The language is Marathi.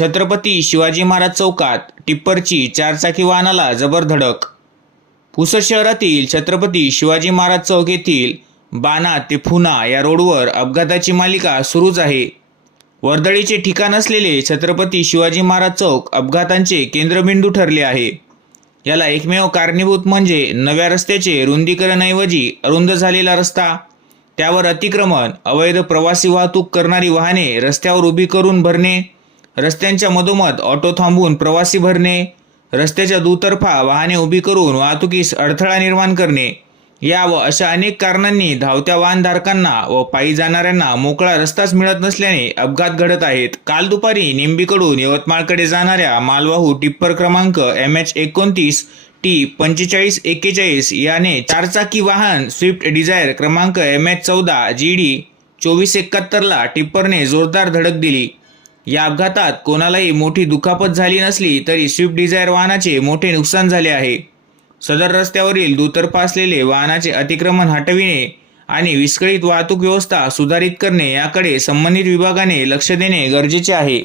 छत्रपती शिवाजी महाराज चौकात टिप्परची चारचाकी वाहनाला जबर धडक. पुसद शहरातील छत्रपती शिवाजी महाराज चौक येथील बाना ते फुना या रोडवर अपघाताची मालिका सुरूच आहे. वर्दळीचे ठिकाण असलेले छत्रपती शिवाजी महाराज चौक अपघातांचे केंद्रबिंदू ठरले आहे. याला एकमेव कारणीभूत म्हणजे नव्या रस्त्याचे रुंदीकरणाऐवजी अरुंद झालेला रस्ता. त्यावर अतिक्रमण अवैध प्रवासी वाहतूक करणारी वाहने रस्त्यावर उभी करून भरणे. रस्त्यांच्या मधोमध ऑटो थांबवून प्रवासी भरणे रस्त्याच्या दुतर्फा वाहने उभी करून वाहतुकीस अडथळा निर्माण करणे या व अशा अनेक कारणांनी धावत्या वाहनधारकांना व पायी जाणाऱ्यांना मोकळा रस्ताच मिळत नसल्याने अपघात घडत आहेत. काल दुपारी निंबीकडून यवतमाळकडे जाणाऱ्या मालवाहू टिप्पर क्रमांक एम एच एकोणतीस टी पंचेचाळीस एक्केचाळीस याने चारचाकी वाहन स्विफ्ट डिझायर क्रमांक एम एच चौदा जी डी चोवीस एकाहत्तरला टिप्परने जोरदार धडक दिली. या अपघातात कोणालाही मोठी दुखापत झाली नसली तरी स्विफ्ट डिझायर वाहनाचे मोठे नुकसान झाले आहे. सदर रस्त्यावरील दुतर्फा असलेले वाहनाचे अतिक्रमण हटविणे आणि विस्कळीत वाहतूक व्यवस्था सुधारित करणे याकडे संबंधित विभागाने लक्ष देणे गरजेचे आहे.